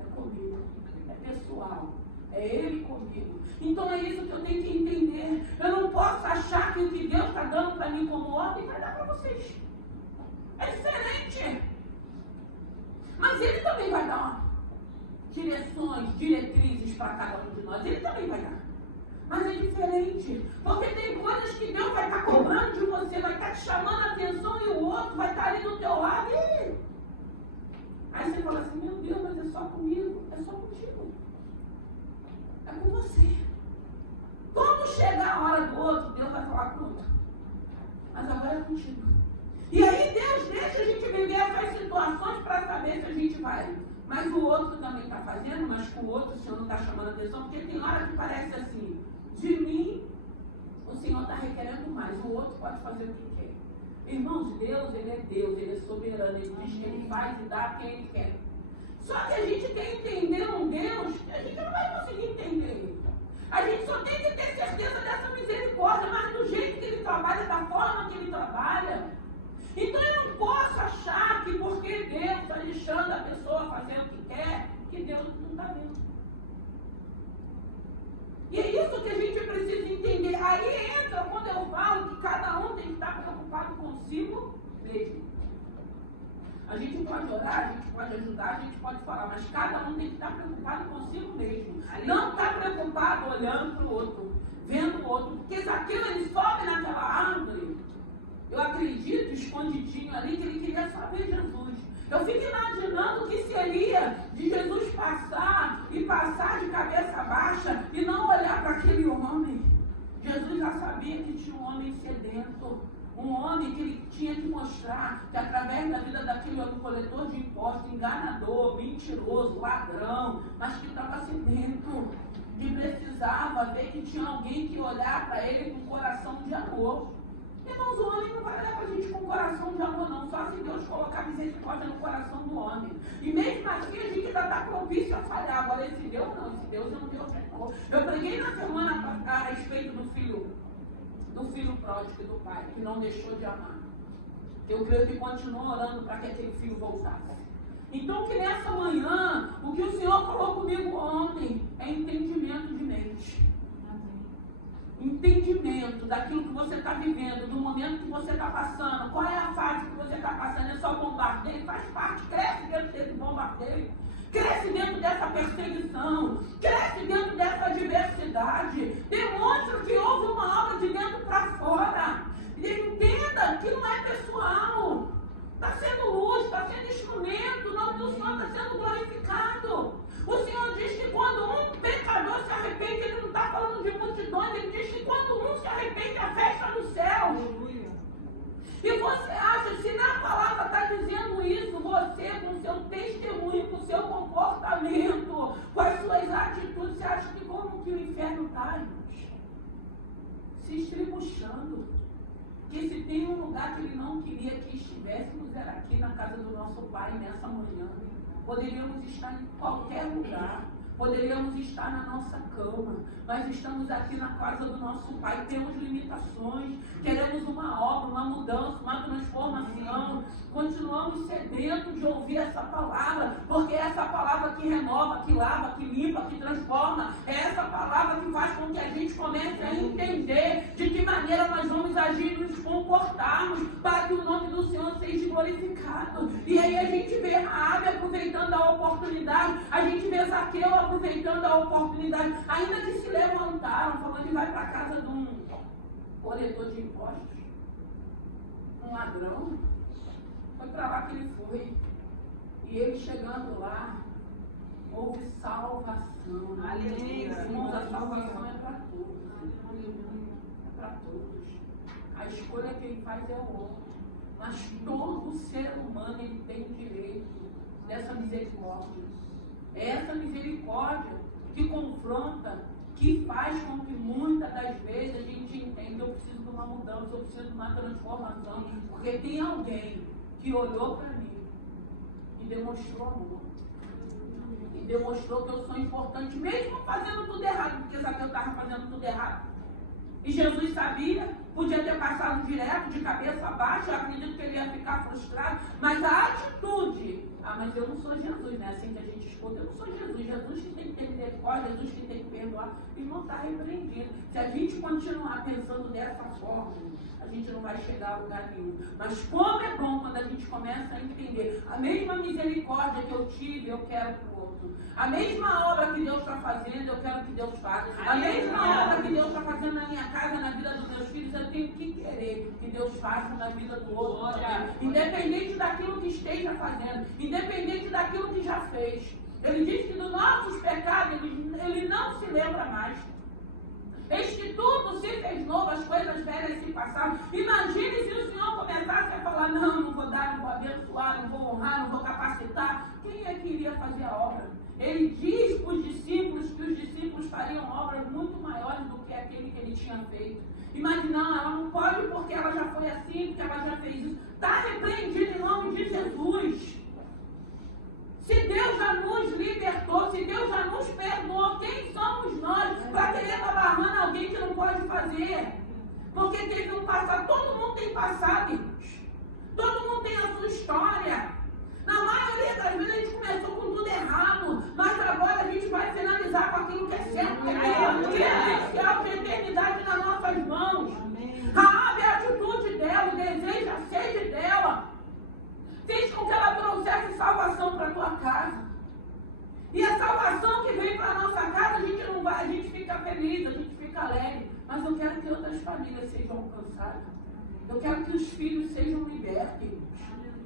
É comigo. É pessoal. É Ele comigo. Então é isso que eu tenho que entender. Eu não posso achar que o que Deus está dando para mim como ordem vai dar para vocês. É diferente. Mas Ele também vai dar direções, diretrizes para cada um de nós. Ele também vai dar. Mas é diferente. Porque tem coisas que Deus vai estar cobrando de você, vai estar te chamando a atenção e o outro vai estar ali do teu lado. E... aí você fala assim, meu Deus, mas é só comigo. É só contigo. É com você. Quando chegar a hora do outro, Deus vai falar com o outro. Mas agora é contigo. E aí Deus deixa a gente viver essas situações para saber se a gente vai. Mas o outro também está fazendo, mas com o outro o Senhor não está chamando a atenção, porque tem hora que parece assim, de mim o Senhor está requerendo mais, o outro pode fazer o que quer. Irmãos, Deus, Ele é soberano, Ele diz que Ele faz e dá a quem Ele quer. Só que a gente quer entender um Deus que a gente não vai conseguir entender. A gente só tem que ter certeza dessa misericórdia, mas do jeito que Ele trabalha, da forma que Ele trabalha. Então eu não posso achar que porque Deus está deixando a pessoa fazer o que quer, que Deus não está vendo. E é isso que a gente precisa entender. Aí entra quando eu falo que cada um tem que estar preocupado consigo mesmo. A gente pode orar, a gente pode ajudar, a gente pode falar, mas cada um tem que estar preocupado consigo mesmo. Não está preocupado olhando para o outro, vendo o outro. Porque Zaqueu, ele sobe naquela árvore, eu acredito, escondidinho ali, que ele queria só ver Jesus. Eu fico imaginando o que seria de Jesus passar e passar de cabeça baixa e não olhar para aquele homem. Jesus já sabia que tinha um homem sedento. Um homem que ele tinha que mostrar que através da vida daquele homem coletor de impostos, enganador, mentiroso, ladrão, mas que estava sedento, que precisava ver que tinha alguém que olhar para ele com coração de amor. Irmãos, o homem não vai olhar para a gente com coração de amor não, só se Deus colocar misericórdia no coração do homem. E mesmo assim a gente ainda está propício a falhar. Agora esse Deus não, esse Deus é um Deus de amor. Eu preguei na semana a respeito do filho pródigo do pai, que não deixou de amar. Eu creio que continuou orando para que aquele filho voltasse. Então que nessa manhã, o que o Senhor falou comigo ontem é entendimento de mente. Entendimento daquilo que você está vivendo, do momento que você está passando, qual é a fase que você está passando, é só bombardeio, faz parte, cresce dentro desse bombardeio. Cresce dentro dessa perseguição, cresce dentro dessa adversidade, demonstra que houve uma obra de dentro para fora. Entenda que não é pessoal, está sendo luz, está sendo instrumento, o nome do Senhor está sendo glorificado. O Senhor diz que quando um pecador se arrepende, Ele não está falando de multidões, Ele diz que quando um se arrepende, a festa no céu. E você acha, se na palavra está dizendo isso, você, com seu testemunho, com seu comportamento, com as suas atitudes, você acha que como que o inferno está, irmãos? Se estribuchando. Que se tem um lugar que Ele não queria que estivéssemos, era aqui na casa do nosso Pai, nessa manhã. Poderíamos estar em qualquer lugar. Poderíamos estar na nossa cama, mas estamos aqui na casa do nosso Pai, temos limitações, queremos uma obra, uma mudança, uma transformação, continuamos sedentos de ouvir essa palavra, porque é essa palavra que renova, que lava, que limpa, que transforma, é essa palavra que faz com que a gente comece a entender de que maneira nós vamos agir e nos comportarmos para que o nome do Senhor seja glorificado. E aí a gente vê Raabe aproveitando a oportunidade, a gente vê Zaqueu aproveitando a oportunidade, ainda que se levantaram, falando que vai para a casa de um coletor de impostos, um ladrão, foi para lá que ele foi, e ele chegando lá, houve salvação. Aleluia. Irmãos, a salvação é para todos, é para todos, a escolha quem faz é o outro, mas todo ser humano ele tem direito dessa misericórdia. É essa misericórdia que confronta, que faz com que muitas das vezes a gente entenda: eu preciso de uma mudança, eu preciso de uma transformação, porque tem alguém que olhou para mim e demonstrou amor, e demonstrou que eu sou importante, mesmo fazendo tudo errado, porque Zaqueu estava fazendo tudo errado. E Jesus sabia, podia ter passado direto, de cabeça baixa, eu acredito que ele ia ficar frustrado, mas a atitude: mas eu não sou Jesus, né? Assim que a gente escuta, eu não sou Jesus, Jesus que tem que ter misericórdia, Jesus que tem que perdoar, e não está repreendido. Se a gente continuar pensando dessa forma, a gente não vai chegar a lugar nenhum. Mas como é bom quando a gente começa a entender: a mesma misericórdia que eu tive, eu quero para o outro. A mesma obra que Deus está fazendo, eu quero que Deus faça. A mesma obra que Deus está fazendo na minha casa, na vida dos meus filhos, eu tenho que querer que Deus faça na vida do outro também. Independente daquilo que esteja fazendo, independente daquilo que já fez. Ele diz que dos nossos pecados ele não se lembra mais. Eis que tudo se fez novo, as coisas velhas se passaram. Imagine se o Senhor começasse a falar: não vou dar, não vou abençoar, não vou honrar, não vou capacitar. Quem é que iria fazer a obra? Ele diz para os discípulos que os discípulos fariam obras muito maiores do que aquele que ele tinha feito. Imagina, não, ela não pode porque ela já foi assim, porque ela já fez isso. Está repreendido em nome de Jesus. Se Deus já nos libertou, se Deus já nos perdoou, quem somos nós para querer estar barrando alguém que não pode fazer? Porque teve um passado, todo mundo tem passado, irmãos. Todo mundo tem a sua história. Na maioria das vezes a gente começou com tudo errado, mas agora a gente vai finalizar com aquilo que é certo, que é essencial, que é eternidade nas nossas mãos. Raabe, a atitude dela, o desejo, a sede dela, fez com que ela trouxesse salvação para a tua casa. E a salvação que vem para a nossa casa, a gente não vai, a gente fica feliz, a gente fica alegre. Mas eu quero que outras famílias sejam alcançadas. Eu quero que os filhos sejam libertos.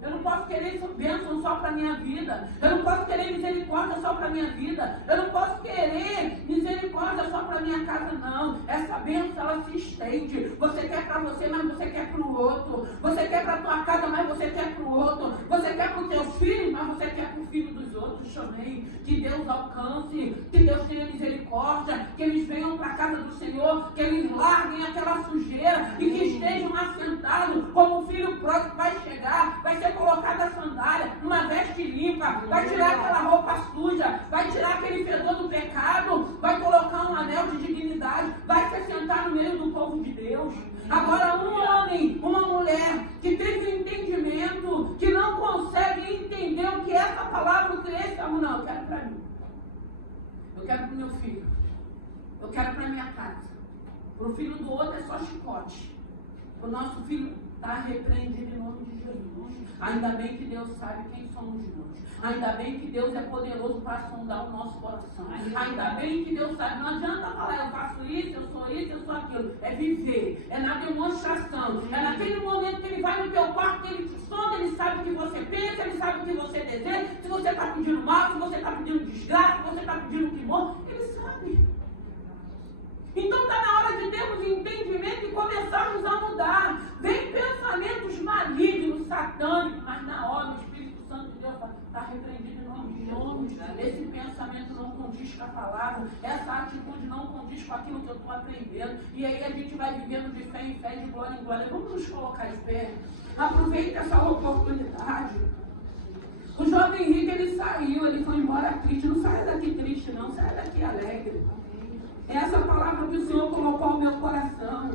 Eu não posso querer bênção só para a minha vida. Eu não posso querer misericórdia só para a minha vida. Eu não posso querer misericórdia só para a minha casa, não. Essa bênção, ela se estende. Você quer para você, mas você quer para o outro. Você quer para a tua casa, mas você quer para o outro. Você quer para os teus filhos, mas você quer para o filho dos outros também. Que Deus alcance, que Deus tenha misericórdia, que eles venham para a casa do Senhor, que eles larguem aquela sujeira e que estejam assentados como o filho pródigo vai chegar, vai ser colocada a sandália, uma veste limpa, vai tirar aquela roupa suja, vai tirar aquele fedor do pecado, vai colocar um anel de dignidade, vai se sentar no meio do povo de Deus. Agora, um homem, uma mulher que teve um entendimento, que não consegue entender o que essa palavra cresce, não, eu quero para mim, eu quero para o meu filho, eu quero para minha casa. Para o filho do outro é só chicote, para o nosso filho está repreendido em nome de Jesus. Ainda bem que Deus sabe quem somos nós. Ainda bem que Deus é poderoso para sondar o nosso coração. Ainda bem que Deus sabe. Não adianta falar: eu faço isso, eu sou isso, eu sou aquilo. É viver, é na demonstração. É naquele momento que ele vai no teu quarto, que ele te sonda, ele sabe o que você pensa, ele sabe o que você deseja. Se você está pedindo mal, se você está pedindo desgraça, se você está pedindo que morra, ele sabe. Então está na hora de termos entendimento e começarmos a mudar. Vem pensamentos malignos, satânicos, mas na hora o Espírito Santo de Deus está repreendido em nome de Jesus. Esse pensamento não condiz com a palavra, essa atitude não condiz com aquilo que eu estou aprendendo. E aí a gente vai vivendo de fé em fé, de glória em glória. Vamos nos colocar em pé. Aproveite essa oportunidade. O jovem rico, ele saiu, ele foi embora triste. Não saia daqui triste, não. Saia que o Senhor colocou ao meu coração.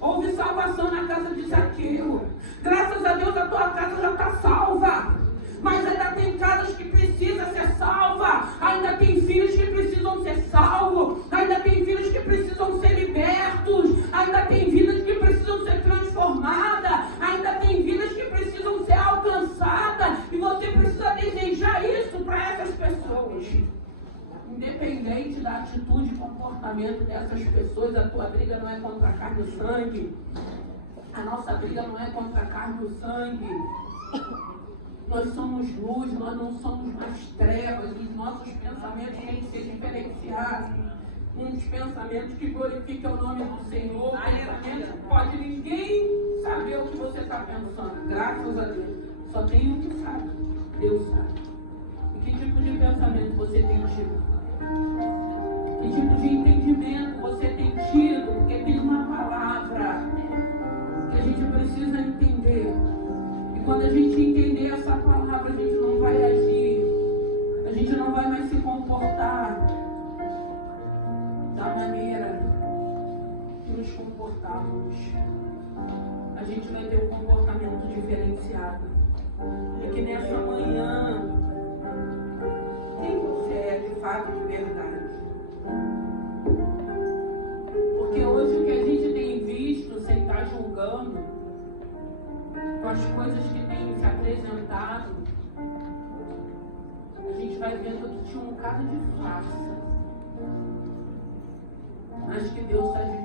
Houve salvação na casa de Zaqueu. Graças a Deus a tua casa já está salva. Mas ainda tem casas que precisam ser salvas. Ainda tem filhos que precisam ser salvos. Ainda tem filhos que precisam ser libertos. Ainda tem vidas que precisam ser transformadas. Ainda tem vidas que precisam ser alcançadas. E você precisa desejar isso para essas pessoas. Independente da atitude e comportamento dessas pessoas, a tua briga não é contra a carne e o sangue. A nossa briga não é contra a carne e o sangue. Nós somos luz, nós não somos mais trevas. Os nossos pensamentos têm que ser diferenciados. Uns pensamentos que glorificam o nome do Senhor. Pensamentos que pode ninguém saber o que você está pensando. Graças a Deus. Só tem um que sabe. Deus sabe. E que tipo de pensamento você tem tido? Que tipo de entendimento você tem tido? Porque tem uma palavra que a gente precisa entender. E quando a gente entender essa palavra, a gente não vai agir. A gente não vai mais se comportar da maneira que nos comportávamos. A gente vai ter um comportamento diferenciado. É que nessa manhã, quem você é de fato, de verdade? Porque hoje o que a gente tem visto, sem estar julgando, com as coisas que têm se apresentado, a gente vai vendo que tinha um bocado de farsa, mas que Deus está de